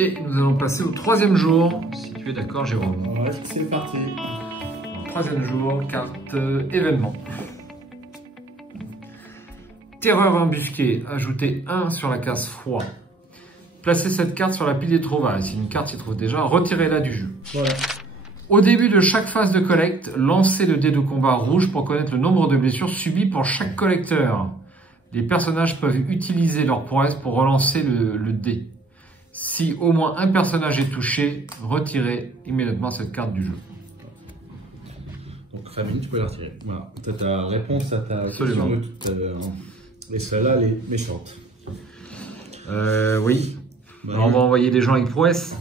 Et nous allons passer au troisième jour, si tu es d'accord Jérôme. Ouais, c'est parti. Troisième jour, carte événement. Terreur embusquée, ajoutez 1 sur la case froid. Placez cette carte sur la pile des trouvailles. Si une carte s'y trouve déjà, retirez-la du jeu. Voilà. Au début de chaque phase de collecte, lancez le dé de combat rouge pour connaître le nombre de blessures subies pour chaque collecteur. Les personnages peuvent utiliser leur prouesse pour relancer le dé. Si au moins un personnage est touché, retirez immédiatement cette carte du jeu. Donc Famine, tu peux la retirer. Voilà. Tu as ta réponse à ta Absolument. question de tout à l'heure. Et celle-là, elle est méchante. Oui. Bah, Alors, on va envoyer des gens avec prouesse.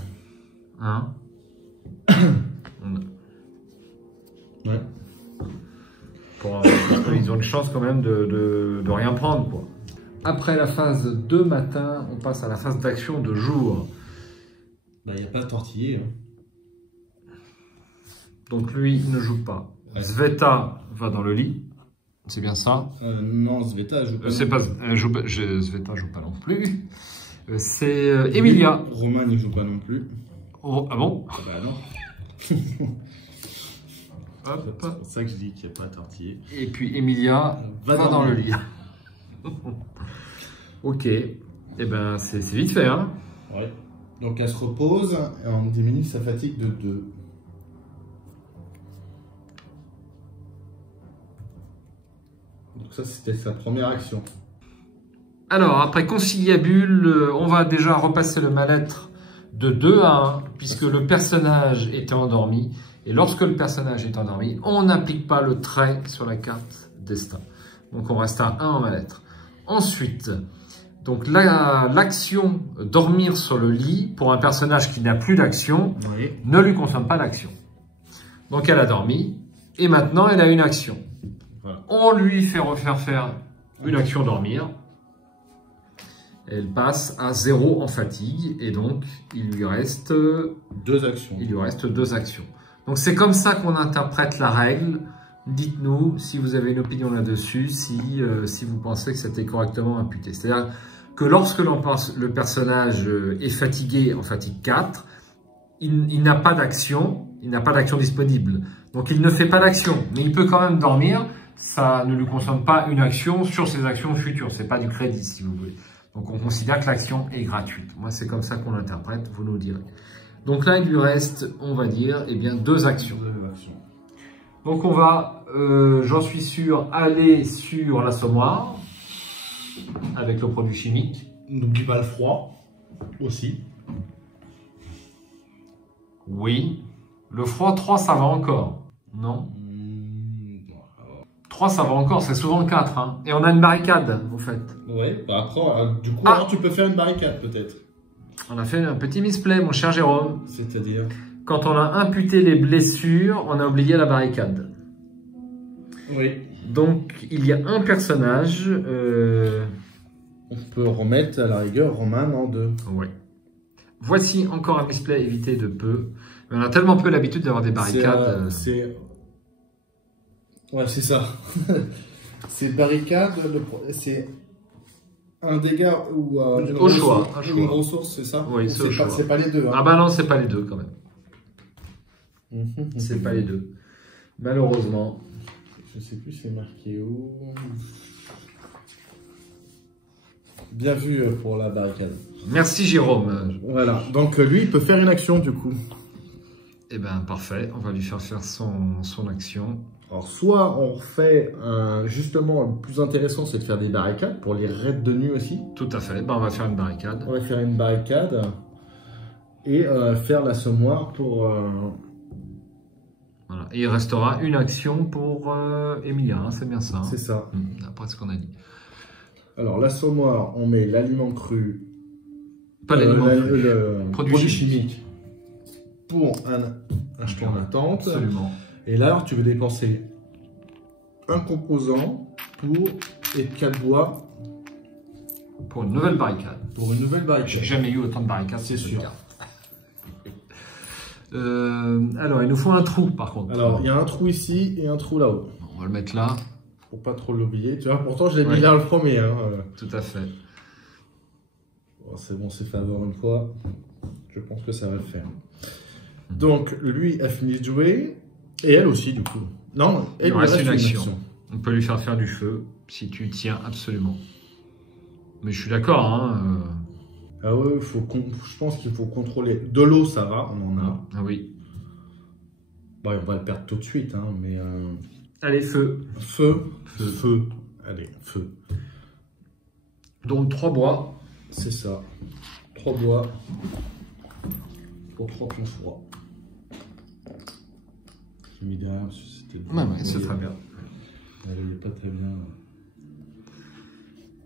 Hein? Ouais. Parce qu'ils ont une chance quand même de rien prendre, quoi. Après la phase de matin, on passe à la phase d'action de jour. Bah, il n'y a pas de tortillé. Hein. Donc lui, il ne joue pas. Ouais. Sveta va dans le lit. C'est bien ça? Non, Sveta joue pas. Sveta joue pas non plus. C'est Emilia. Romain ne joue pas non plus. Oh, ah bon? Bah non. Hop. C'est pour ça que je dis qu'il n'y a pas de tortillé. Et puis Emilia va dans le lit. Ok. Eh ben, c'est vite fait, hein? Ouais. Donc elle se repose et on diminue sa fatigue de 2. Donc ça, c'était sa première action. Alors, après conciliabule, on va déjà repasser le mal-être de 2 à 1, puisque le personnage était endormi. Et lorsque le personnage est endormi, on n'applique pas le trait sur la carte destin. Donc, on reste à 1 en mal-être. Ensuite, donc l'action dormir sur le lit, pour un personnage qui n'a plus d'action, Oui. ne lui consomme pas d'action. Donc, elle a dormi, et maintenant, elle a une action. Voilà. On lui fait refaire faire une action dormir. Elle passe à 0 en fatigue et donc il lui reste 2 actions. 2 actions. Donc c'est comme ça qu'on interprète la règle. Dites-nous si vous avez une opinion là-dessus, si vous pensez que c'était correctement imputé. C'est-à-dire que lorsque le personnage est fatigué en fatigue 4, il n'a pas d'action, disponible. Donc il ne fait pas d'action, mais il peut quand même dormir. Ça ne lui consomme pas une action sur ses actions futures. C'est pas du crédit, si vous voulez. Donc, on considère que l'action est gratuite. Moi, c'est comme ça qu'on l'interprète, vous nous direz. Donc là, il lui reste, on va dire, eh bien, 2 actions. Donc, on va, j'en suis sûr, aller sur l'assommoir avec le produit chimique. N'oublie pas le froid aussi. Oui. Le froid, 3, ça va encore. Non? 3, ça va encore, c'est souvent 4. Hein. Et on a une barricade, en fait. Ouais, bah après, du coup, alors tu peux faire une barricade peut-être. On a fait un petit misplay, mon cher Jérôme. C'est-à-dire? Quand on a imputé les blessures, on a oublié la barricade. Oui. Donc, il y a un personnage... On peut remettre à la rigueur Roman en 2. Ouais. Voici encore un misplay évité de peu. Mais on a tellement peu l'habitude d'avoir des barricades. Ouais, c'est ça. C'est barricade, c'est un dégât ou au choix. Une ressource, c'est ça? Oui, c'est pas les deux. Hein. Ah bah non, c'est pas les deux quand même. C'est pas les deux. Malheureusement. Je sais plus c'est marqué où. Bien vu pour la barricade. Merci Jérôme. Voilà, donc lui il peut faire une action du coup. Eh ben parfait, on va lui faire faire son action. Alors soit on refait, justement le plus intéressant c'est de faire des barricades pour les raids de nuit aussi. Tout à fait, ben, on va faire une barricade. On va faire une barricade et faire l'assommoir pour... Voilà. Et il restera une action pour Emilia, hein, c'est bien ça. Hein. C'est ça. Après ce qu'on a dit. Alors l'assommoir, on met l'aliment cru, pas l'aliment cru, le produit chimique pour un jeton en attente. Absolument. Et là, tu veux dépenser un composant et 4 bois pour une nouvelle barricade. Pour une nouvelle barricade. J'ai jamais eu autant de barricades, c'est sûr. Alors, il nous faut un trou par contre. Alors, il y a un trou ici et un trou là-haut. On va le mettre là. Pour pas trop l'oublier. Tu vois, pourtant, je l'ai mis là le premier. Hein. Tout à fait. Bon, c'est bon, c'est fait avoir une fois. Je pense que ça va le faire. Donc, lui a fini de jouer. Et elle aussi, du coup. Non, il reste une action. On peut lui faire du feu, si tu tiens absolument. Mais je suis d'accord, hein. Ah ouais, je pense qu'il faut contrôler. De l'eau, ça va, on en a. Ah oui. Bon, on va le perdre tout de suite, hein, mais... Allez, feu. Feu. Allez, feu. Donc 3 bois. C'est ça. 3 bois. Pour 3 points froids. J'ai mis derrière, c'était... Ouais, c'est très bien. Elle n'est pas très bien.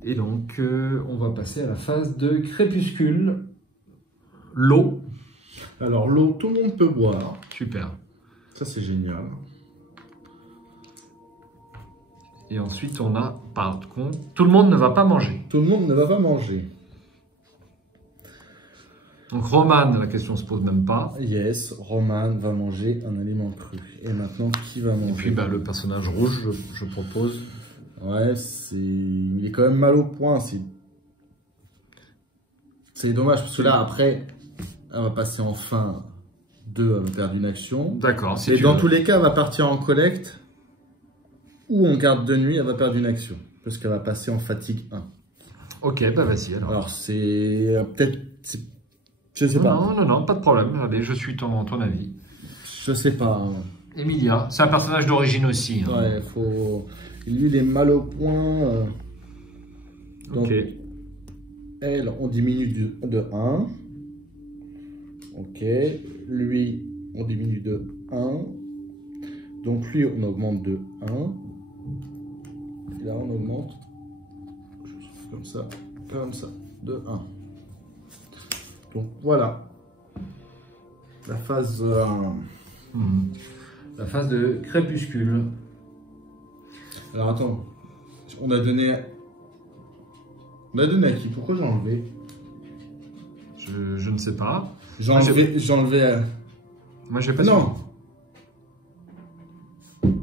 Et donc, on va passer à la phase de crépuscule. L'eau. Alors, l'eau, tout le monde peut boire. Super. Ça, c'est génial. Et ensuite, on a, par contre, tout le monde ne va pas manger. Tout le monde ne va pas manger. Donc, Roman, la question se pose même pas. Yes, Roman va manger un aliment cru. Et maintenant, qui va manger? Et puis, le personnage rouge, je propose. Ouais, il est quand même mal au point. C'est dommage, parce que là, après, elle va passer en fin 2, elle va perdre une action. D'accord. Et dans tous les cas, elle va partir en collecte. Ou en garde de nuit, elle va perdre une action. Parce qu'elle va passer en fatigue 1. Ok, bah vas-y alors. Alors, c'est peut-être... Je sais pas. Non, pas de problème. Allez, je suis ton avis. Je sais pas. Emilia, c'est un personnage d'origine aussi. Hein. Ouais, faut... Lui, il est mal au point. Donc, ok. elle, on diminue de 1. Ok. Lui, on diminue de 1. Donc, lui, on augmente de 1. Et là, on augmente. Comme ça. De 1. Donc, voilà. La phase... La phase de crépuscule. Alors, attends. On a donné à qui? Pourquoi j'ai enlevé? Je ne sais pas. J'ai enlevé à... Moi, j'ai pas Non. suivi.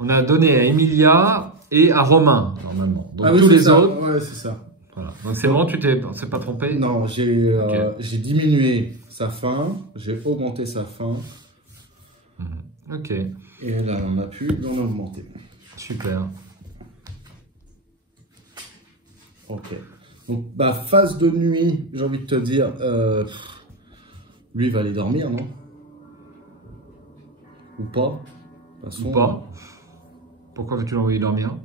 On a donné à Emilia et à Romain, normalement. Donc, oui, tous les ça. autres... Ouais, c'est ça. Voilà. Donc, c'est bon, tu t'es pas trompé? Non, j'ai diminué sa faim, j'ai augmenté sa faim. Ok. Et là, on a pu l'en augmenter. Super. Ok. Donc, phase de nuit, j'ai envie de te dire, lui, il va aller dormir, non? Ou pas? De toute façon, Ou pas? Pourquoi veux-tu l'envoyer dormir?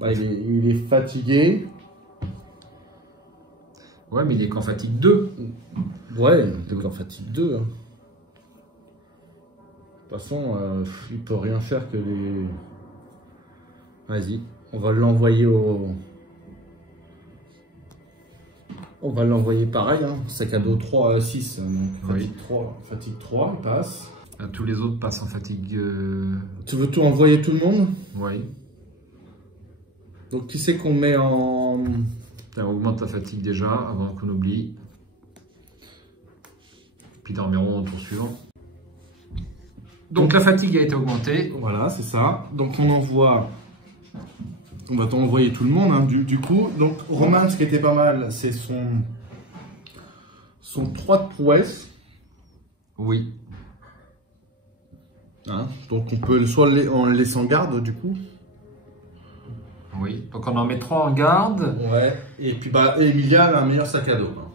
Il est fatigué. Ouais, mais il est qu'en fatigue 2. Ouais, il est qu'en fatigue 2. Hein. De toute façon, il peut rien faire que les... Vas-y, on va l'envoyer On va l'envoyer pareil, hein. Sac à dos 3 à 6. Donc fatigue 3, il passe. Tous les autres passent en fatigue... Tu veux tout envoyer tout le monde? Oui. Donc qui c'est qu'on met en... Ça augmente ta fatigue déjà, avant qu'on oublie. Puis dormiront au tour suivant. Donc la fatigue a été augmentée. Voilà, c'est ça. Donc on envoie... On va t'envoyer tout le monde, hein, du coup. Donc Roman, ce qui était pas mal, c'est son 3 de prouesse. Oui. Hein, donc on peut soit en le laissant garde, du coup. Oui, donc on en met 3 en garde. Ouais, et puis Emilia elle a un meilleur sac à dos. Hein.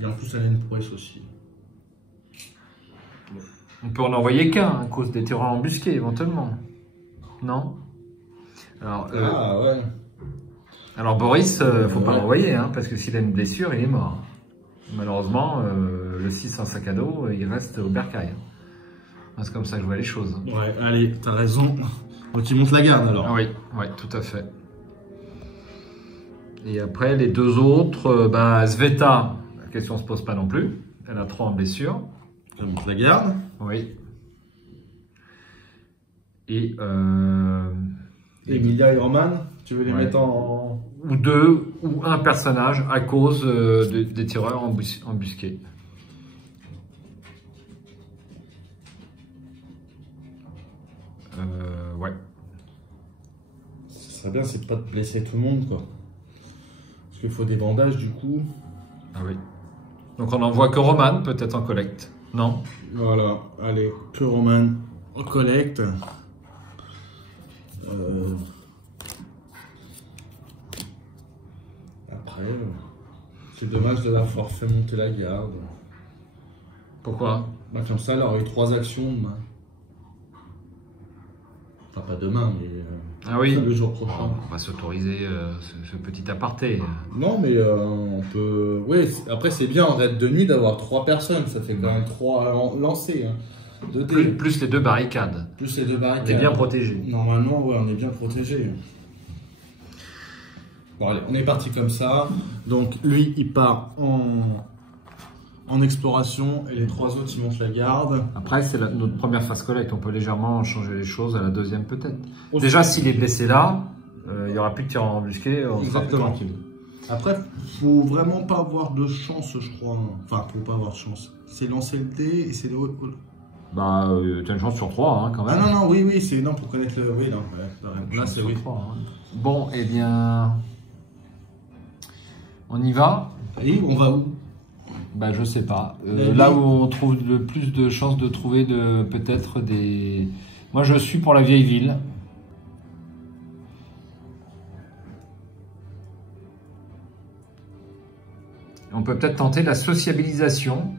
Et en plus elle a une prouesse aussi. On peut en envoyer qu'un à cause des terrains embusqués éventuellement. Non? Alors, ouais. Alors Boris, faut pas l'envoyer, hein, parce que s'il a une blessure, il est mort. Malheureusement, le 6 en sac à dos, il reste au bercail. C'est comme ça que je vois les choses. Ouais, allez, t'as raison. Bon, tu montes la garde alors. Oui, tout à fait. Et après, les deux autres, Sveta, la question se pose pas non plus. Elle a 3 en blessure. Je monte la garde. Oui. Et... Emilia et Roman, tu veux les mettre en... Ou 2, ou un personnage à cause des tireurs embusqués. Ouais. Ce serait bien, c'est de pas de blesser tout le monde, quoi. Parce qu'il faut des bandages, du coup. Ah oui. Donc on n'envoie que Roman, peut-être en collecte. Non? Voilà, allez, que Roman en collecte. Après, c'est dommage de l'avoir fait monter la garde. Pourquoi? Bah, comme ça, elle aurait eu 3 actions demain. Enfin, pas demain, mais Ah oui. le jour prochain. On va s'autoriser ce petit aparté. Non, mais on peut. Oui, après, c'est bien en raid de nuit d'avoir 3 personnes. Ça fait quand même 3 lancés. Hein. Plus les 2 barricades. Plus les 2 barricades. On est bien protégé. Normalement, ouais, on est bien protégé. Bon, allez, on est parti comme ça. Donc, lui, il part en exploration et les 3 autres, ils montent la garde. Après, c'est notre première phase collecte. On peut légèrement changer les choses à la deuxième, peut-être. Aussi. Déjà, s'il est blessé là, il n'y aura plus de tir en embusqué. On sera plus Exactement. tranquille. Après, faut vraiment pas avoir de chance, je crois. Enfin, faut pas avoir de chance. C'est lancer le dé et c'est le. Bah, t'as une chance sur 3, hein, quand même. Ah non, oui, c'est non pour connaître le. Oui, non, ouais, là, c'est oui. 3, hein. Bon, eh bien. On y va? Et on va où? Bah, je sais pas. Là où on trouve le plus de chances de trouver peut-être des. Moi, je suis pour la vieille ville. On peut peut-être tenter la sociabilisation.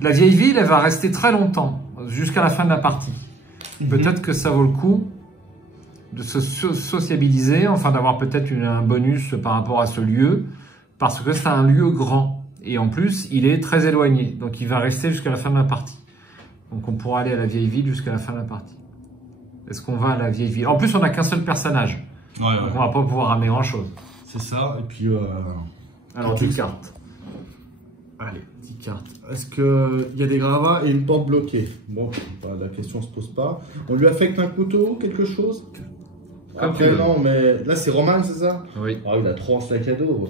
La vieille ville, elle va rester très longtemps, jusqu'à la fin de la partie. Peut-être que ça vaut le coup de se sociabiliser, enfin d'avoir peut-être un bonus par rapport à ce lieu, parce que c'est un lieu grand. Et en plus, il est très éloigné, donc il va rester jusqu'à la fin de la partie. Donc on pourra aller à la vieille ville jusqu'à la fin de la partie. Est-ce qu'on va à la vieille ville? En plus, on n'a qu'un seul personnage, donc on va pas pouvoir ramener grand-chose. C'est ça, et puis... Alors, 10 cartes. Allez, 10 cartes. Est-ce qu'il y a des gravats et une porte bloquée? Bon, la question se pose pas. On lui affecte un couteau, quelque chose? Après, non, mais là, c'est Roman, c'est ça? Oui. Ah, il a 3 en sac à dos.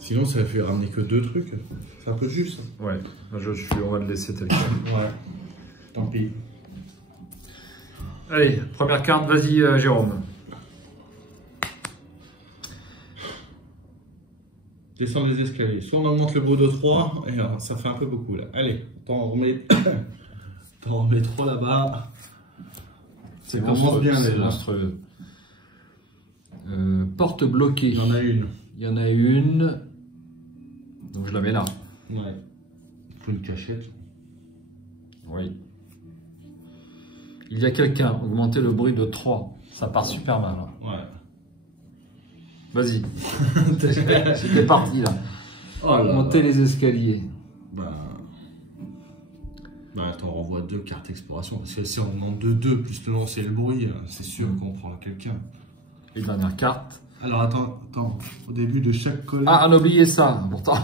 Sinon, ça fait ramener que 2 trucs. C'est un peu juste. Ouais, on va le laisser tel quel. Ouais, tant pis. Allez, première carte, vas-y Jérôme. Descendre les escaliers. Soit on augmente le bruit de 3, et ça fait un peu beaucoup là. Allez, on remet 3 là-bas. C'est monstrueux. Bien, c'est monstrueux. Porte bloquée. Il y en a une. Il y en a une. Donc je la mets là. Ouais. Il faut une cachette. Oui. Il y a quelqu'un. Augmenter le bruit de 3. Ça part super mal. Hein. Ouais. Vas-y. C'était parti là. Oh là. Monter les escaliers. Bah attends, on renvoie 2 cartes exploration. Parce que si on demande 2 plus le lancer le bruit, c'est sûr qu'on prend quelqu'un. Et dernière carte. Alors attends. Au début de chaque collecte. Ah, on a oublié ça. Pourtant,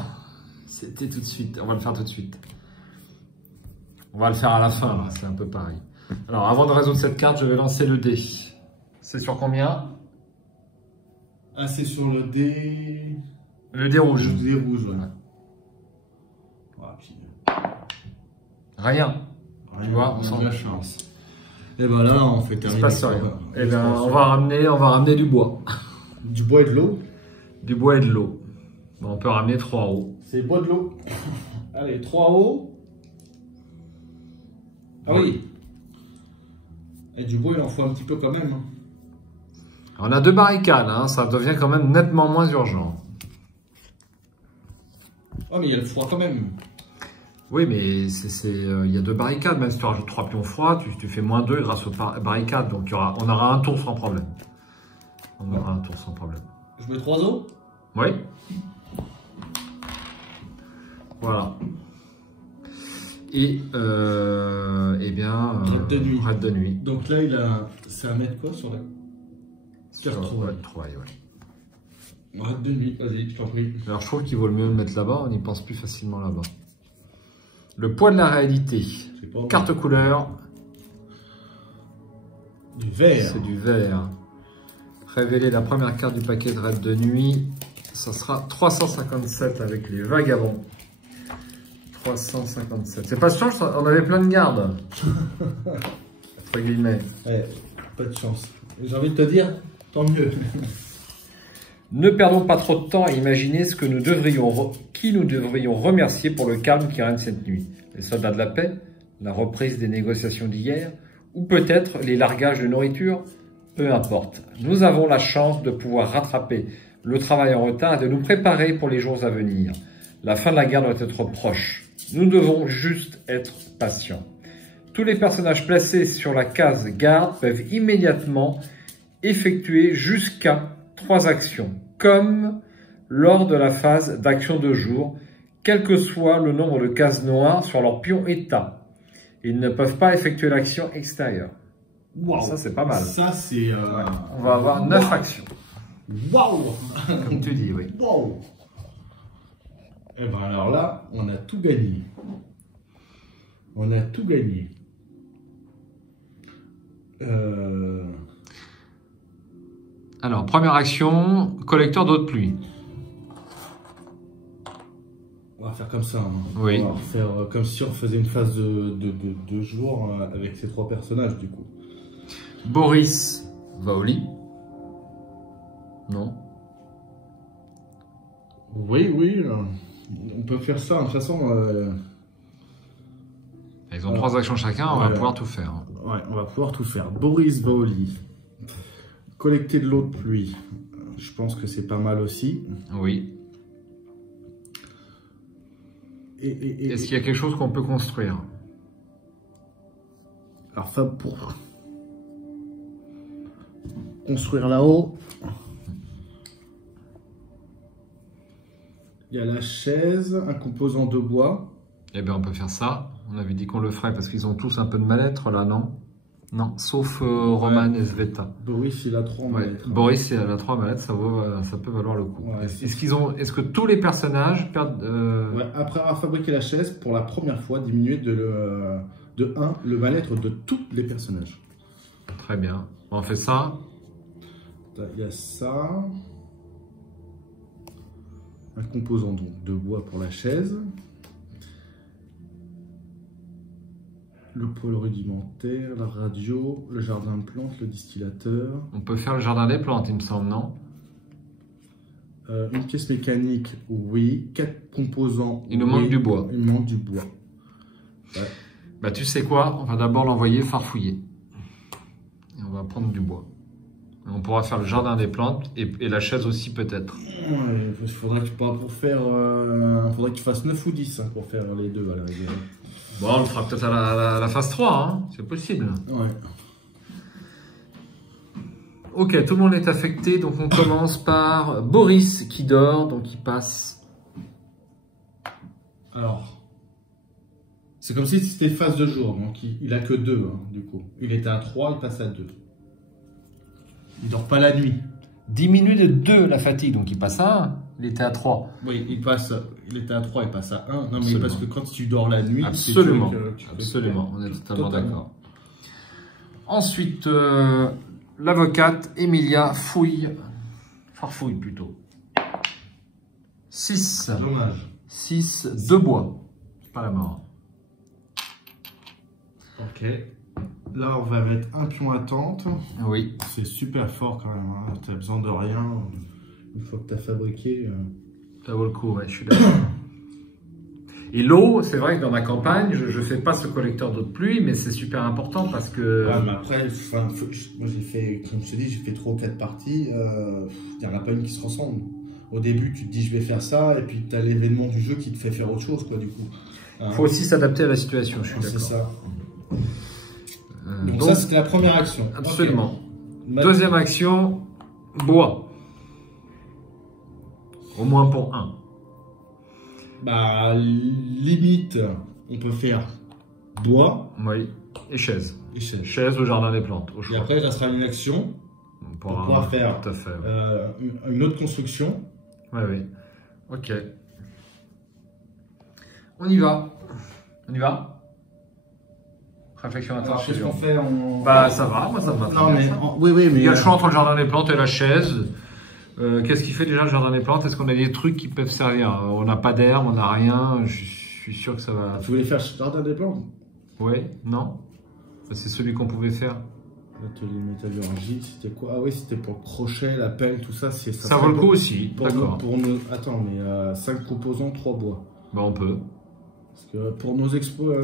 c'était tout de suite. On va le faire tout de suite. On va le faire à la fin. Là. C'est un peu pareil. Alors, avant de résoudre cette carte, je vais lancer le dé. C'est sur combien? Ah, c'est sur le dé. Le dé rouge. Le dé rouge, voilà. Ah, puis... Rien. Tu vois, on sent s'en la chance. Et ben là, on fait terminer. Il se passe rien. Et ben, on va ramener du bois. Du bois et de l'eau. Du bois et de l'eau. Bon, on peut ramener 3 hauts. C'est bois de l'eau. Allez, 3 hauts. Ah oui. Et du bois, il en faut un petit peu quand même. On a 2 barricades, hein. Ça devient quand même nettement moins urgent. Oh, mais il y a le froid quand même. Oui, mais il y a 2 barricades. Même si tu rajoutes 3 pions froids, tu fais moins 2 grâce aux barricades. Donc on aura un tour sans problème. On aura un tour sans problème. Je mets 3 os? Oui. Voilà. Et bien... raid de nuit. Raid de nuit. Donc là, c'est à mettre quoi sur la... Retrouvailles, ouais. Raid de nuit, vas-y, je t'en prie. Alors je trouve qu'il vaut le mieux le mettre là-bas, on y pense plus facilement là-bas. Le poids de la réalité. Carte couleur. Du vert. C'est du vert. Révéler la première carte du paquet de raid de nuit. Ça sera 357 avec les vagabonds. 357. C'est pas sûr, on avait plein de gardes. Entre guillemets. Ouais, pas de chance. J'ai envie de te dire, tant mieux. Ne perdons pas trop de temps à imaginer ce que qui nous devrions remercier pour le calme qui règne cette nuit. Les soldats de la paix, la reprise des négociations d'hier, ou peut-être les largages de nourriture, peu importe. Nous avons la chance de pouvoir rattraper le travail en retard et de nous préparer pour les jours à venir. La fin de la guerre doit être proche. Nous devons juste être patients. Tous les personnages placés sur la case garde peuvent immédiatement effectuer jusqu'à 3 actions, comme lors de la phase d'action de jour, quel que soit le nombre de cases noires sur leur pion état. Ils ne peuvent pas effectuer l'action extérieure. Wow. Ça, c'est pas mal. Ça, c'est... On va avoir 9 actions. Waouh. Comme tu dis, oui. Waouh. Eh ben alors là, on a tout gagné. On a tout gagné. Alors, première action, collecteur d'eau de pluie. On va faire comme ça. Hein. Oui. On va faire comme si on faisait une phase de 2 jours avec ces 3 personnages du coup. Boris va au lit. Non. Oui, oui. On peut faire ça. De toute façon... Ils ont 3 actions chacun, on va pouvoir tout faire. Ouais, on va pouvoir tout faire. Boris va au lit. Collecter de l'eau de pluie. Je pense que c'est pas mal aussi. Oui. Est-ce qu'il y a quelque chose qu'on peut construire? Alors ça, pour construire là-haut, il y a la chaise, un composant de bois. Eh bien, on peut faire ça. On avait dit qu'on le ferait parce qu'ils ont tous un peu de mal-être là, non? Non, sauf Roman et Sveta. Boris, il a 3 mal-être. Boris, il a 3 mal-être, ça peut valoir le coup. Ouais, Est-ce que tous les personnages perdent... Ouais, après avoir fabriqué la chaise, pour la première fois, diminuer de 1 le mal-être de tous les personnages. Très bien. On fait ça. Il y a ça. Un composant donc de bois pour la chaise. Le pôle rudimentaire, la radio, le jardin de plantes, le distillateur. On peut faire le jardin des plantes, il me semble, non? Une pièce mécanique, oui. 4 composants. Il nous manque du bois. Il manque du bois. Ouais. Bah, tu sais quoi? On va d'abord l'envoyer farfouiller. Et on va prendre du bois. Et on pourra faire le jardin des plantes et la chaise aussi peut-être. Ouais, il faudrait que tu fasses 9 ou 10 hein, pour faire les deux à la rigueur. Bon, on le fera peut-être à la phase 3, hein. C'est possible. Ouais. Ok, tout le monde est affecté, donc on commence par Boris qui dort, donc il passe. Alors, c'est comme si c'était phase de jour, donc il a que 2, hein, du coup. Il était à 3, il passe à 2. Il dort pas la nuit. Diminue de 2 la fatigue, donc il passe à 1. Il était à 3. Oui, il était à 3, il passe à 1. Non, mais Absolument. parce que quand tu dors la nuit, absolument, tu absolument, on est totalement d'accord. Ensuite, l'avocate Emilia farfouille plutôt. 6. Dommage. 6 de bois. Pas la mort. Ok. Là, on va mettre un pion à tente. Oui. C'est super fort quand même. Hein. Tu n'as besoin de rien. Une fois que tu as fabriqué. Ça vaut le coup, ouais, je suis d'accord. Et l'eau, c'est vrai que dans ma campagne, je ne fais pas ce collecteur d'eau de pluie, mais c'est super important parce que... Ouais, mais après, moi j'ai fait, comme je te dis, j'ai fait 3 ou 4 parties. Il n'y en a pas une qui se ressemble. Au début, tu te dis je vais faire ça, et puis tu as l'événement du jeu qui te fait faire autre chose, quoi, du coup. Il faut aussi s'adapter à la situation, je suis d'accord. C'est ça. Donc ça, c'était la première action. Absolument. Okay. Deuxième action, bois. Au moins pour 1. Bah, limite, on peut faire bois. Oui, et chaise. Et chaise. Chaise au jardin des plantes. Au choix. Et après, ça sera une action pour pouvoir faire tout à fait, une autre construction. Oui, oui. Ok. On y va. On y va. Réflexion intense. Qu'est-ce qu'on fait Bah, ça va, moi ça me va très non, bien. mais, Ça. oui, mais... Il y a le choix entre le jardin des plantes et la chaise. Qu'est-ce qui fait déjà le jardin des plantes? Est-ce qu'on a des trucs qui peuvent servir? On n'a pas d'herbe, on n'a rien. Je suis sûr que ça va. Tu voulais faire le jardin des plantes? Oui, non? C'est celui qu'on pouvait faire. L'atelier de métallurgie, c'était quoi? Ah oui, c'était pour le crochet, la pelle, tout ça. Ça vaut le coup aussi, d'accord. Attends, mais 5 composants, 3 bois. Bah on peut. Parce que pour nos expos,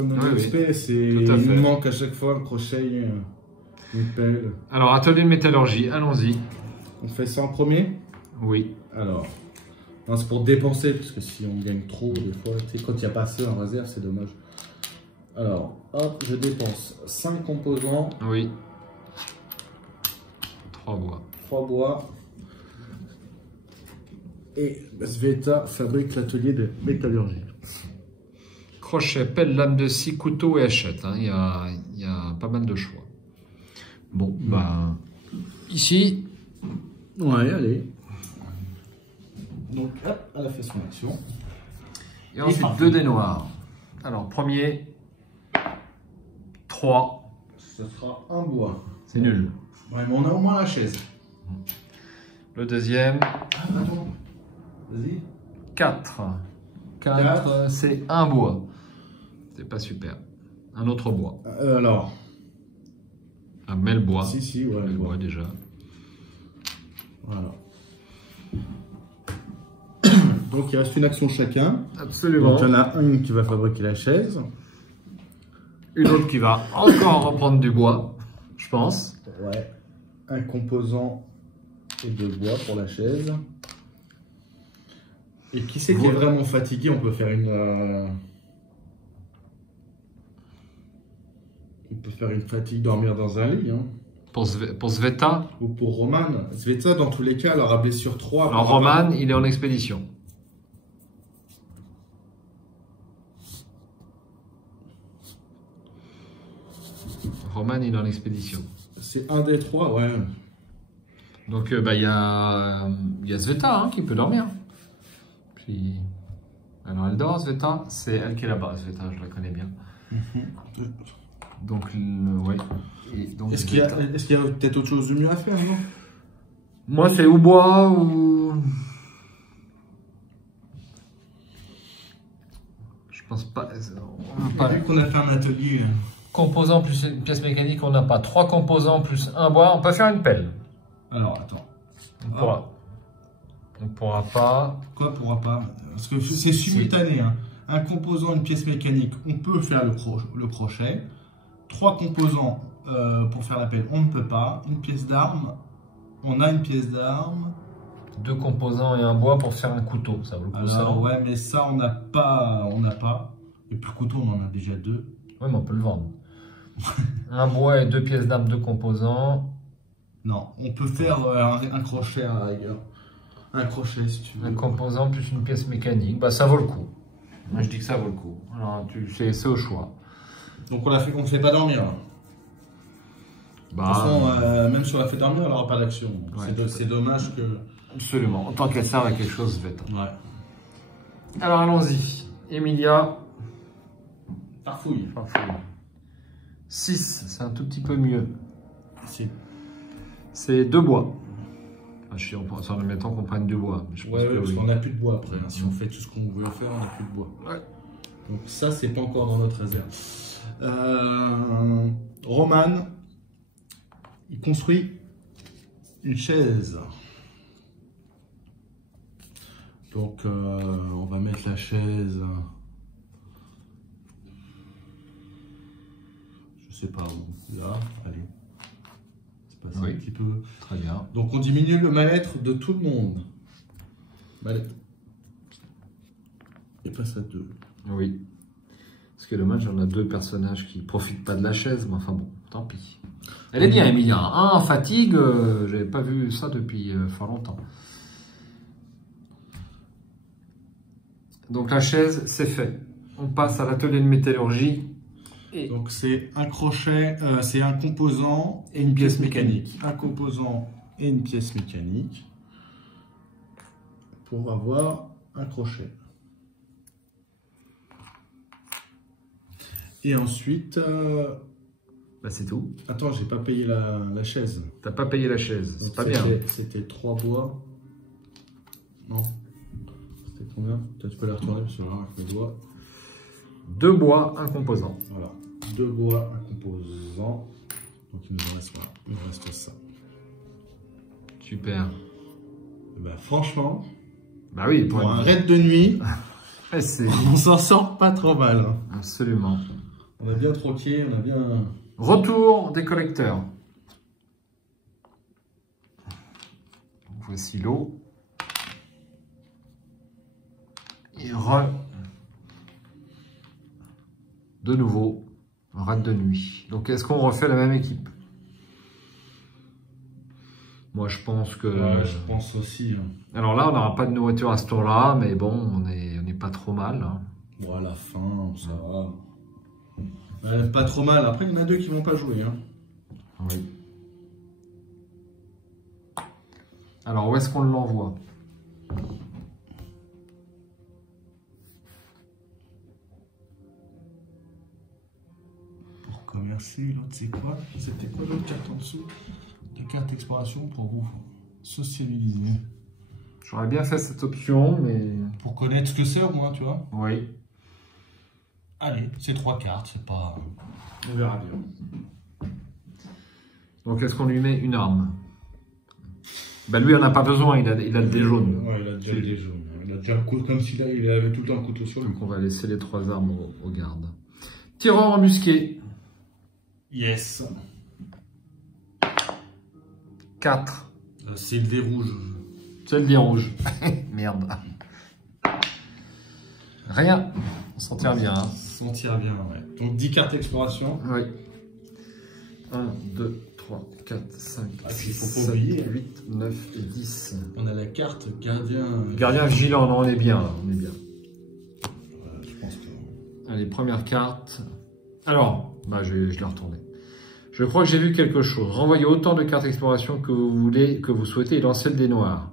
c'est il nous manque à chaque fois un crochet, une pelle. Alors, atelier de métallurgie, allons-y. On fait ça en premier? Oui. Alors, c'est pour dépenser, parce que si on gagne trop, des fois, tu sais, quand il n'y a pas assez en réserve, c'est dommage. Alors, hop, je dépense 5 composants. Oui. 3 bois. 3 bois. Et Sveta fabrique l'atelier de métallurgie. Crochet, pelle, lame de scie, couteau et hachette. Hein. Il y a pas mal de choix. Bon, bah... Ici... Ouais, allez. Donc, hop, elle a fait son action. Et ensuite, 2 dés noirs. Alors, premier... 3. Ce sera un bois. C'est nul. Ouais, mais on a au moins la chaise. Le deuxième... Ah, attends. Vas-y. 4. 4, c'est un bois. C'est pas super. Un autre bois. Alors. Ah, mais le bois. Si, ouais. Le bois déjà. Voilà. Donc il reste une action chacun. Absolument. Donc il y en a une qui va fabriquer la chaise. Une autre qui va encore reprendre du bois, je pense. Ouais. Un composant et 2 bois pour la chaise. Et qui c'est qui est vraiment fatigué? On peut faire une... On peut faire une fatigue, dormir dans un lit. Hein. Pour Sveta. Ou pour Roman. Sveta, dans tous les cas, elle aura blessure 3. Alors Roman, il est en expédition. Roman, il est en expédition. C'est un des 3, ouais. Donc, bah, y a Sveta hein, qui peut dormir. Puis... Alors, elle dort, Sveta. C'est elle qui est là-bas, Sveta, je la connais bien. Donc, ouais. Est-ce qu'il y a peut-être autre chose de mieux à faire, non? Moi, c'est ou bois ou... Je pense pas... Vu qu'on a fait un atelier... Composant plus une pièce mécanique, on n'a pas. 3 composants plus un bois, on peut faire une pelle. Alors, attends. On pourra pas... Quoi pourra pas? Parce que c'est simultané. Hein. Un composant, une pièce mécanique, on peut faire le crochet. 3 composants pour faire la pelle, on ne peut pas. Une pièce d'arme, on a une pièce d'arme. 2 composants et un bois pour faire un couteau, ça vaut le coup. Alors, ça, ouais, mais ça, on n'a pas. Et puis le couteau, on en a déjà 2. Oui, mais on peut le vendre. Un bois et 2 pièces d'arme, 2 composants. Non, on peut faire un crochet à la rigueur. Un crochet, si tu veux. Un composant plus une pièce mécanique, bah ça vaut le coup. Moi, je dis que ça vaut le coup. Alors, c'est au choix. Donc on ne fait pas dormir. Bah, de toute façon, même si on la fait dormir, elle n'aura pas d'action. Ouais, c'est dommage que... Absolument. En tant qu'elle sert à quelque chose, Sveta. Ouais. Alors allons-y. Emilia. Farfouille. 6, c'est un tout petit peu mieux. Si. C'est 2 bois. En admettant qu'on prenne 2 bois. Ouais, parce qu'on n'a plus de bois après. Hein. Si on fait tout ce qu'on veut faire, on n'a plus de bois. Ouais. Donc ça, c'est pas encore dans notre réserve. Roman, il construit une chaise. Donc on va mettre la chaise... Je sais pas où. Là, allez. C'est passé un petit peu. Très bien. Donc on diminue le mal-être de tout le monde. Mal-être. Et passe à 2. Oui. Ce qui est dommage, on a 2 personnages qui profitent pas de la chaise, mais enfin bon, tant pis. Elle est bien, Emilia. En fatigue, j'avais pas vu ça depuis fort longtemps. Donc la chaise, c'est fait. On passe à l'atelier de métallurgie. Et... Donc c'est un crochet, c'est un composant et une pièce mécanique. Un composant et une pièce mécanique pour avoir un crochet. Et ensuite... Bah c'est tout. Attends, j'ai pas payé la chaise. T'as pas payé la chaise, c'est pas bien. C'était 3 bois. Non. C'était combien? Peut-être tu peux la retourner parce que là, avec le doigt. 2 bois, un composant. Voilà. 2 bois, un composant. Donc il nous reste, voilà, il nous reste ça. Super. Et ben, franchement, Bah oui, pour un raid de nuit, on s'en sort pas trop mal. Hein. Absolument. On a bien troqué, on a bien... Retour des collecteurs. Voici l'eau. Et de nouveau, un raid de nuit. Donc est-ce qu'on refait la même équipe? Moi je pense que... Ouais, je pense aussi. Hein. Alors là, on n'aura pas de nourriture à ce tour-là, mais bon, on est pas trop mal. Hein. Bon, à la fin, ça va. Pas trop mal. Après, il y en a deux qui vont pas jouer. Hein. Oui. Alors, où est-ce qu'on l'envoie? Pour commercer, l'autre c'est quoi? C'était quoi l'autre carte en dessous? Des cartes exploration pour vous sociabiliser. J'aurais bien fait cette option, mais... Pour connaître ce que c'est au moins, tu vois? Oui. Allez, c'est 3 cartes, c'est pas... On verra bien. Donc, est-ce qu'on lui met une arme? Ben lui, on n'a pas besoin, il a le dé jaune. Ouais, il a déjà le dé jaune. Il a déjà un couteau, comme s'il avait tout le temps un couteau sur lui. Donc, on va laisser les 3 armes au garde. Tireur embusqué. Yes. 4. C'est le dé rouge. C'est le dé rouge. Merde. Rien. On s'en tire bien. Hein. On s'en tire bien, ouais. Donc 10 cartes exploration. Oui. 1, 2, 3, 4, 5, 6, faut pas 7, oublier. 8, 9 et 10. On a la carte gardien. Gardien vigilant, non, on est bien. Là, on est bien. Ouais, je pense que... Allez, première carte. Alors, bah, je l'ai retourné. Je crois que j'ai vu quelque chose. Renvoyez autant de cartes exploration que vous voulez, que vous souhaitez et lancez le dé noir.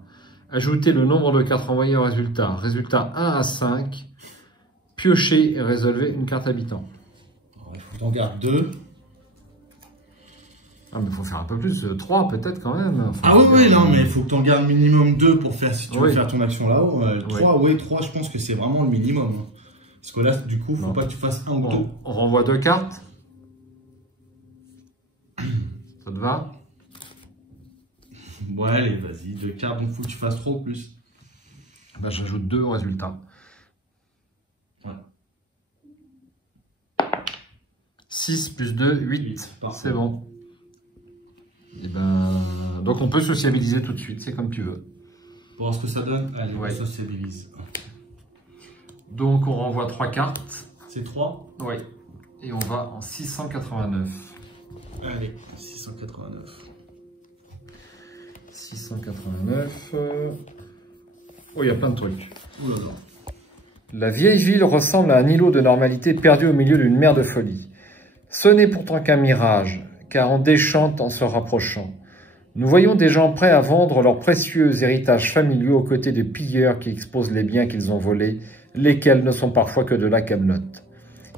Ajoutez le nombre de cartes renvoyées au résultat. Résultat 1 à 5. Piochez et résolvez une carte habitant. Il faut que t'en gardes 2. Ah, mais il faut faire un peu plus. 3 peut-être quand même. Enfin, Ah oui, non, mais il faut que t'en gardes minimum 2 pour faire, si tu veux faire ton action là-haut. 3, oui, 3, je pense que c'est vraiment le minimum. Parce que là, du coup, il ne faut pas que tu fasses un ou deux. On renvoie 2 cartes. Ça te va? Ouais, allez, vas-y, 2 cartes, donc il faut que tu fasses 3 ou plus. Bah, j'ajoute 2 au résultat. Ouais. 6 plus 2, 8. C'est bon. Et ben, donc on peut sociabiliser tout de suite, c'est comme tu veux. Pour voir ce que ça donne, allez, on sociabilise. Donc on renvoie 3 cartes. C'est 3? Oui. Et on va en 689. Allez, 689. 689. Oh, il y a plein de trucs. Ouh là là. La vieille ville ressemble à un îlot de normalité perdu au milieu d'une mer de folie. Ce n'est pourtant qu'un mirage, car on déchante en se rapprochant. Nous voyons des gens prêts à vendre leurs précieux héritages familiaux aux côtés de pilleurs qui exposent les biens qu'ils ont volés, lesquels ne sont parfois que de la camelote.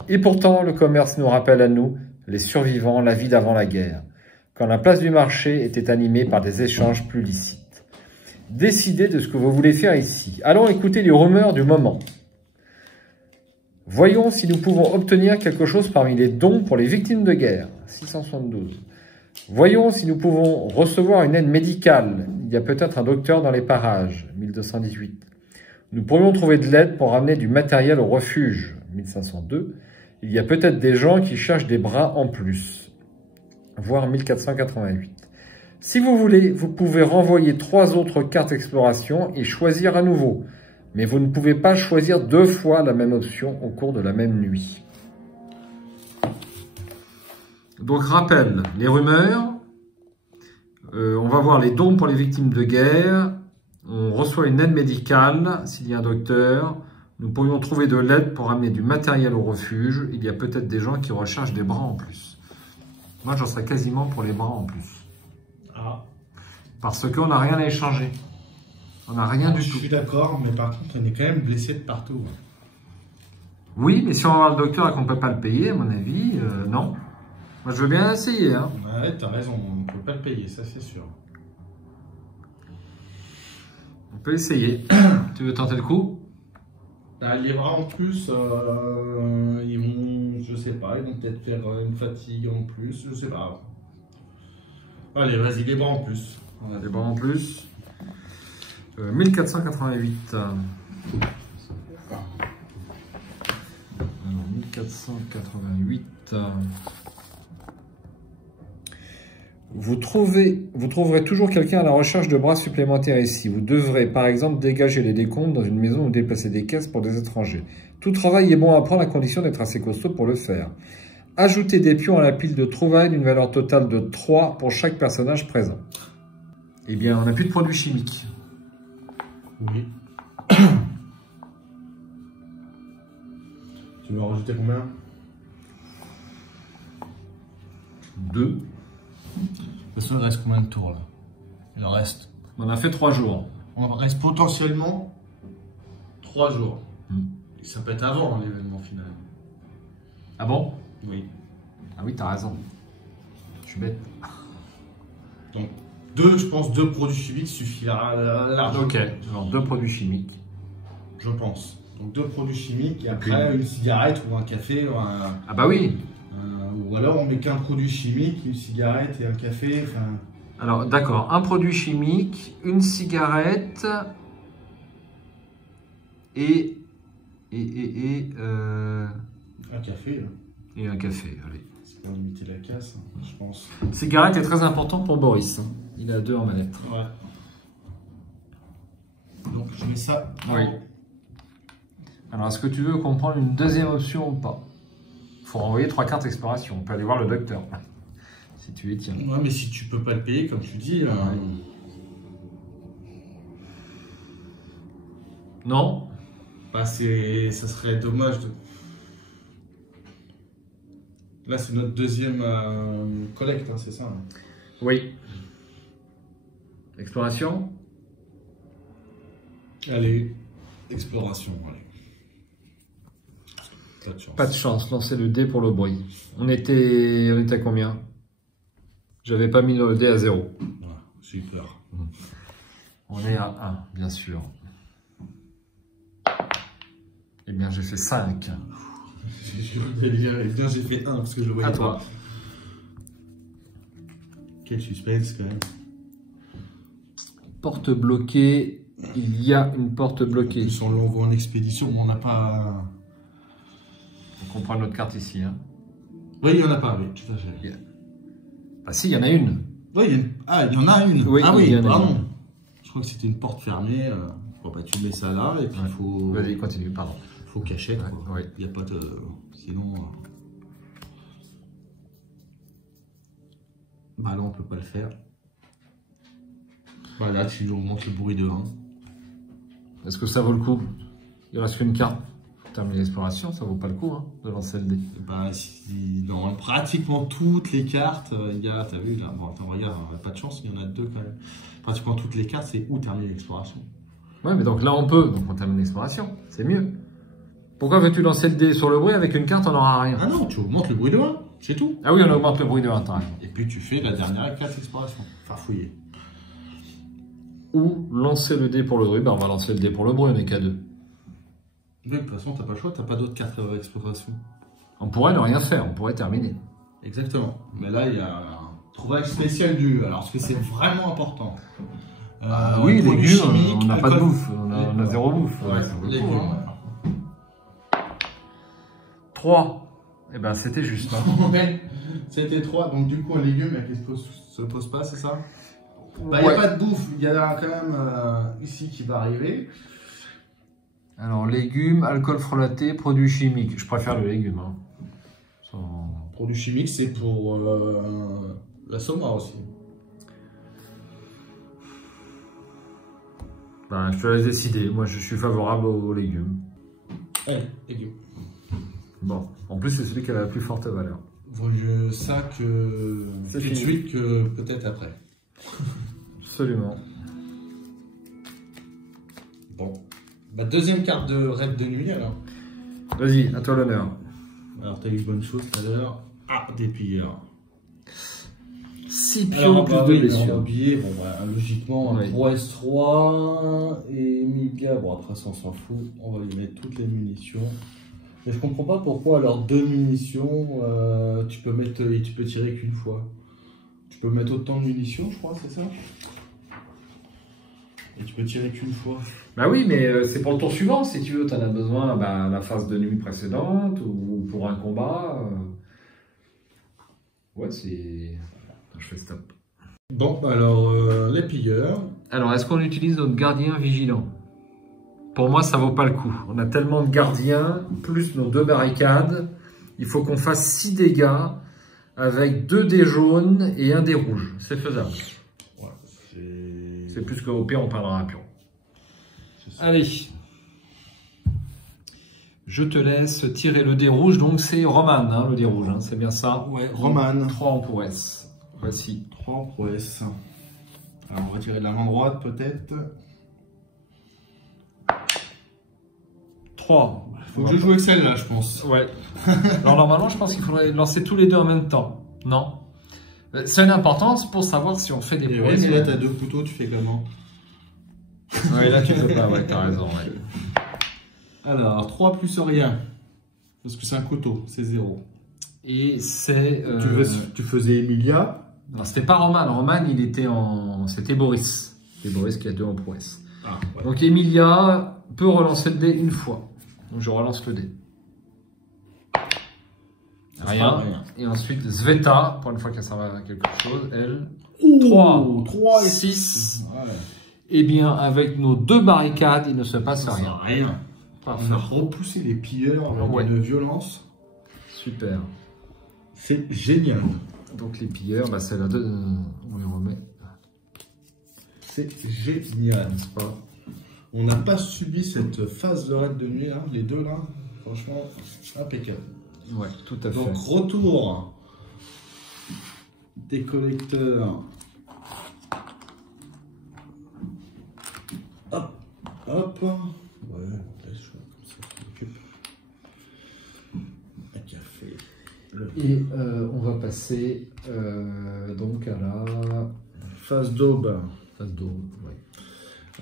Et pourtant, le commerce nous rappelle à nous, les survivants, la vie d'avant la guerre, quand la place du marché était animée par des échanges plus licites. Décidez de ce que vous voulez faire ici. Allons écouter les rumeurs du moment. Voyons si nous pouvons obtenir quelque chose parmi les dons pour les victimes de guerre. 672. Voyons si nous pouvons recevoir une aide médicale. Il y a peut-être un docteur dans les parages. 1218. Nous pourrions trouver de l'aide pour ramener du matériel au refuge. 1502. Il y a peut-être des gens qui cherchent des bras en plus. Voire 1488. Si vous voulez, vous pouvez renvoyer 3 autres cartes exploration et choisir à nouveau. Mais vous ne pouvez pas choisir 2 fois la même option au cours de la même nuit. Donc rappel, les rumeurs, on va voir les dons pour les victimes de guerre, on reçoit une aide médicale s'il y a un docteur, nous pourrions trouver de l'aide pour amener du matériel au refuge, il y a peut-être des gens qui recherchent des bras en plus. Moi j'en serais quasiment pour les bras en plus. Ah. Parce qu'on n'a rien à échanger. On n'a rien du tout. Je suis d'accord, mais par contre, on est quand même blessé de partout. Oui, mais si on va voir le docteur et qu'on ne peut pas le payer, à mon avis, non. Moi, je veux bien essayer. Hein. Ouais, t'as raison, on ne peut pas le payer, ça c'est sûr. On peut essayer. Tu veux tenter le coup? Les bras en plus, ils vont, je sais pas, ils vont peut-être faire une fatigue en plus, je sais pas. Allez, vas-y, les bras en plus. Les bras en plus. 1488. Alors, 1488. Vous trouverez toujours quelqu'un à la recherche de bras supplémentaires ici. Vous devrez, par exemple, dégager les décombres dans une maison ou déplacer des caisses pour des étrangers. Tout travail est bon à prendre à condition d'être assez costaud pour le faire. Ajoutez des pions à la pile de trouvailles d'une valeur totale de 3 pour chaque personnage présent. Eh bien, on n'a plus de produits chimiques. Oui. Tu veux en rajouter combien? 2. De toute façon, il reste combien de tours là? Il en reste. On a fait 3 jours. On reste potentiellement 3 jours. Et ça peut être avant l'événement final. Ah bon? Oui. Ah oui, t'as raison. Je suis bête. Donc, je pense 2 produits chimiques suffira largement. Ok, alors 2 produits chimiques. Je pense. Donc 2 produits chimiques et après une cigarette ou un café. Ou Ah bah oui. Ou alors on met qu'un produit chimique, une cigarette et un café. Enfin... Alors d'accord, un produit chimique, une cigarette et un café. Là. Et un café, allez. C'est pour limiter la casse, je pense. Cigarette est très important pour Boris. Il a 2 en manette. Ouais. Donc je mets ça. Oui. Alors est-ce que tu veux qu'on prenne une deuxième option ou pas? Il faut renvoyer 3 cartes exploration. On peut aller voir le docteur. Si tu les tiens. Ouais, mais si tu peux pas le payer, comme tu dis. Non. Bah ça serait dommage de. Là, c'est notre deuxième collecte, hein, c'est ça? Hein? Oui. Exploration. Allez, exploration, allez. Pas de chance. Pas de chance, lancez le dé pour le bruit. On était à combien? J'avais pas mis le dé à 0. Ouais, super. On est à 1, bien sûr. Eh bien, j'ai fait 5. J'ai fait 1 parce que je le voyais à toi. pas. Quel suspense quand même. Porte bloquée. Il y a une porte bloquée. En plus, on l'envoie en expédition, on n'a pas. Donc on prend notre carte ici. Hein. Oui, il n'y en a pas, oui, tout à fait. Ah si, il y en a une. Oui, il y en a une. Oui, ah oui, pardon. Une. Je crois que c'était une porte fermée. Bon, bah, tu mets ça là et puis il faut. Vas-y, continue, pardon. Faut cacher. Ouais. Il n'y a pas de. Sinon. Bah là, on peut pas le faire. Bah là, tu augmentes le bruit de 1. Est-ce que ça vaut le coup? Il reste qu'une carte. Pour terminer l'exploration, ça vaut pas le coup hein, de lancer le dé. Bah, si dans pratiquement toutes les cartes, il y a, t'as vu là, bon, attends, regarde, on n'a pas de chance, il y en a 2 quand même. Pratiquement toutes les cartes, c'est où terminer l'exploration. Ouais, mais donc là on peut, donc on termine l'exploration, c'est mieux. Pourquoi veux-tu lancer le dé sur le bruit? Avec une carte, on n'aura rien. Ah non, tu augmentes le bruit de 1, c'est tout. Ah oui, on augmente le bruit de 1, t'as raison. Et puis tu fais la dernière carte exploration, farfouiller. Ou lancer le dé pour le bruit, ben on va lancer le dé pour le bruit, on est qu'à 2. Oui, de toute façon, t'as pas le choix, t'as pas d'autres cartes d'exploration. On pourrait ne rien faire, on pourrait terminer. Exactement. Mais là, il y a un trouvaille spécial du. Alors, est-ce que c'est vraiment important? Oui, produits légumes, chimiques, on n'a pas de alcool- bouffe, on a 0 bouffe. Ouais, ça vaut le légumes. coup, hein. 3. Eh ben c'était juste. Hein. Ouais, c'était 3, donc du coup, un légume, qu'est-ce que se pose pas, c'est ça? Bah, il Ouais. n'y a pas de bouffe, il y en a quand même ici qui va arriver. Alors, légumes, alcool frelaté, produits chimiques. Je préfère le légume. Hein. Sans... Produits chimiques, c'est pour la soma aussi. Ben, je te laisse décider. Moi, je suis favorable aux légumes. Allez, légumes. Bon, en plus, c'est celui qui a la plus forte valeur. Vaut mieux ça que C'est tout de fini. suite que peut-être après. Absolument. Bon. Bah, deuxième carte de raid de nuit alors. Vas-y, à toi l'honneur. Alors, t'as eu bonne chose tout à l'heure. Ah, des pilleurs. 6 pions Alors, plus bah, de oui, blessures. en billet, bon, bah, logiquement, Oui. pour S3 et 1000 gars, bon, après ça, on s'en fout. On va lui mettre toutes les munitions. Mais je comprends pas pourquoi, alors, 2 munitions, tu peux tirer qu'une fois. Tu peux mettre autant de munitions, je crois, c'est ça? Et tu peux tirer qu'une fois. Bah oui, mais c'est pour le tour suivant, si tu veux, tu en as besoin la phase de nuit précédente ou pour un combat. Ouais, c'est... Je fais stop. Bon, alors, les pilleurs. Alors, est-ce qu'on utilise notre gardien vigilant? Pour moi, ça vaut pas le coup. On a tellement de gardiens, plus nos 2 barricades. Il faut qu'on fasse 6 dégâts avec 2 dés jaunes et 1 dé rouge. C'est faisable. Ouais, c'est plus qu'au pire, on perdra un pion. Allez. Je te laisse tirer le dé rouge. Donc, c'est Roman, hein, le dé rouge. Hein, c'est bien ça? Ouais, Roman. 3 en prouesse. Voici. 3 en prouesse. Alors, on va tirer de la main droite, peut-être. 3. Faut que je joue avec celle-là, je pense. Ouais. Alors, normalement, je pense qu'il faudrait lancer tous les deux en même temps. Non. C'est une importance pour savoir si on fait des prouesses. Ouais, mais là, tu as 2 couteaux, tu fais comment? Ouais, là, tu fais pas. Ouais, t'as raison. Ouais. Alors, 3 plus rien. Parce que c'est un couteau, c'est 0. Et c'est... Tu faisais Emilia. Non, c'était pas Roman. Roman, il était en... C'était Boris. C'est Boris qui a 2 en prouesse. Ah, ouais. Donc, Emilia peut relancer le dé une fois. Donc, je relance le dé. Rien. Et ensuite, Sveta, pour une fois qu'elle servait à quelque chose, elle... 3 et 6. Ouais. Eh bien, avec nos 2 barricades, il ne se passe rien. Parfait. On a repoussé les pilleurs avec de violence. Super. C'est génial. Donc les pilleurs, bah, c'est la deux. On les remet. C'est génial, n'est-ce pas? On n'a pas subi cette phase de raid de nuit, là, les deux là. Franchement, impeccable. Ouais, tout à fait. Donc retour des collecteurs. Hop, hop. Ouais, laisse comme ça, je m'occupe. Un café. Et on va passer donc à la phase d'aube. Phase d'aube, ouais.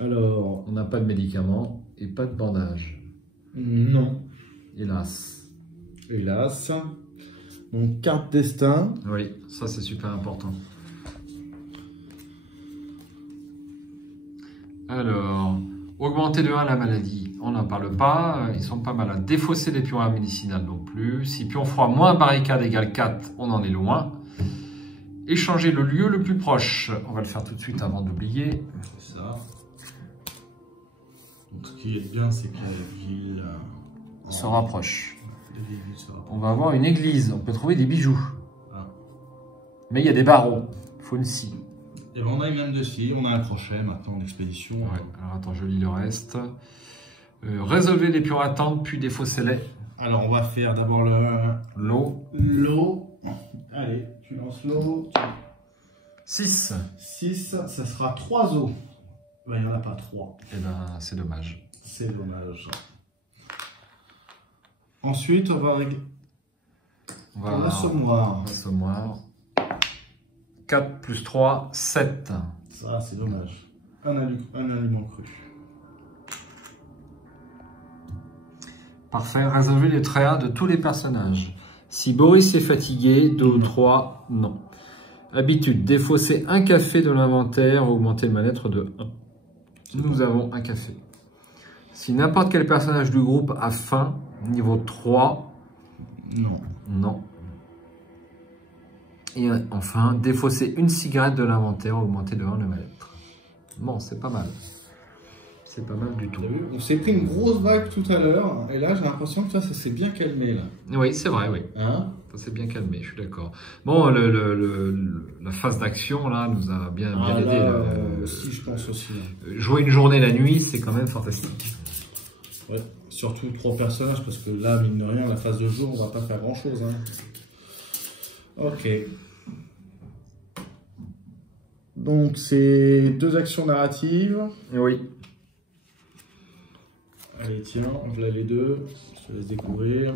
Alors, on n'a pas de médicaments et pas de bandage. Non. Hélas. Hélas. Donc, carte destin. Oui, ça c'est super important. Alors, augmenter de 1 la maladie, on n'en parle pas, ils sont pas malades. Défausser les pions médicinales non plus. Si pion froid moins barricade égale 4, on en est loin. Échanger le lieu le plus proche. On va le faire tout de suite avant d'oublier. C'est ça. Donc, ce qui est bien, c'est que la ville se rapproche. On va avoir une église, on peut trouver des bijoux. Ah. Mais il y a des barreaux, il faut une scie. Et ben on a même de scie, on a un crochet maintenant d'expédition. Ouais. Alors attends, je lis le reste. Résolver les pions attentes, puis défausser-les. Alors on va faire d'abord l'eau. L'eau. Allez, tu lances l'eau. 6. 6, ça sera 3 eaux. Ben, il n'y en a pas 3. Eh ben, c'est dommage. C'est dommage. Ensuite, on va régler l'assommoir. 4 plus 3, 7. Ça, c'est dommage. Un aliment cru. Parfait. Résolver les traits de tous les personnages. Si Boris est fatigué, 2 ou 3, non. Habitude, défausser un café de l'inventaire, augmenter le mal-être de 1. Nous avons un café. Si n'importe quel personnage du groupe a faim, niveau 3, non. Non. Et enfin, défausser une cigarette de l'inventaire, augmenter de 1 le mal-être. Bon, c'est pas mal. C'est pas mal du tout. On s'est pris une grosse vague tout à l'heure, et là j'ai l'impression que ça s'est bien calmé. Là. Oui, c'est vrai, oui. Hein, ça s'est bien calmé, je suis d'accord. Bon, la phase d'action, là, nous a bien aidé. Si, je pense aussi. Jouer une journée la nuit, c'est quand même fantastique. Ouais, surtout 3 personnages, parce que là, mine de rien, la phase de jour, on va pas faire grand-chose. Hein. Ok. Donc, c'est 2 actions narratives. Oui. Allez, tiens, voilà les 2. Je te laisse découvrir.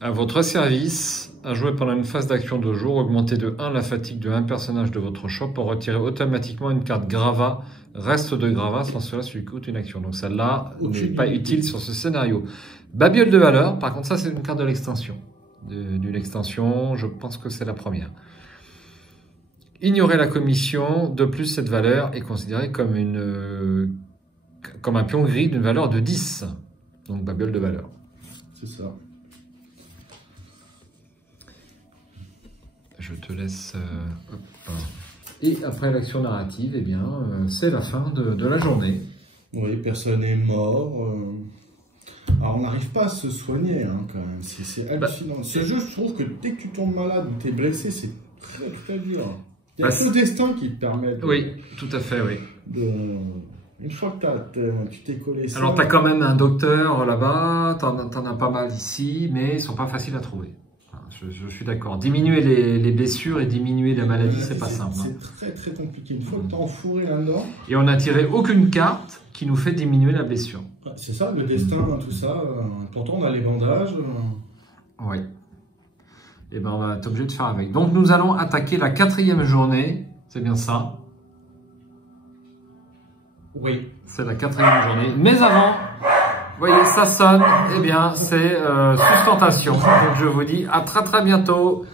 À votre service, à jouer pendant une phase d'action de jour, augmentez de 1 la fatigue de un personnage de votre choix pour retirer automatiquement une carte gravat, reste de gravat, sans cela celui qui coûte une action. Donc celle-là n'est pas utile sur ce scénario. Babiole de valeur, par contre ça c'est une carte de l'extension. D'une extension, je pense que c'est la première. ignorer la commission. De plus, cette valeur est considérée comme un pion gris d'une valeur de 10. Donc, babiole de valeur. C'est ça. Je te laisse... Et après l'action narrative, eh bien, c'est la fin de la journée. Oui, personne n'est mort. Alors, on n'arrive pas à se soigner, hein, quand même. C'est hallucinant. Ce jeu, je trouve que dès que tu tombes malade ou tu es blessé, c'est très, très dur. Il y a ce destin qui te permet de... Oui, tout à fait, oui. Une fois que tu t'es collé ça... Alors, tu as quand même un docteur là-bas, tu en as pas mal ici, mais ils ne sont pas faciles à trouver. Je suis d'accord. Diminuer les blessures et diminuer la maladie, c'est pas simple. C'est très très compliqué. Une fois que tu as enfourré là-dedans... Et on n'a tiré aucune carte qui nous fait diminuer la blessure. C'est ça, le destin, tout ça. Pourtant, on a les bandages. Oui. Et ben, on va être obligé de faire avec. Donc, nous allons attaquer la 4e journée. C'est bien ça? Oui. C'est la 4e journée. Mais avant... Vous voyez, ça sonne, eh bien, c'est sustentation. Donc, je vous dis à très très bientôt.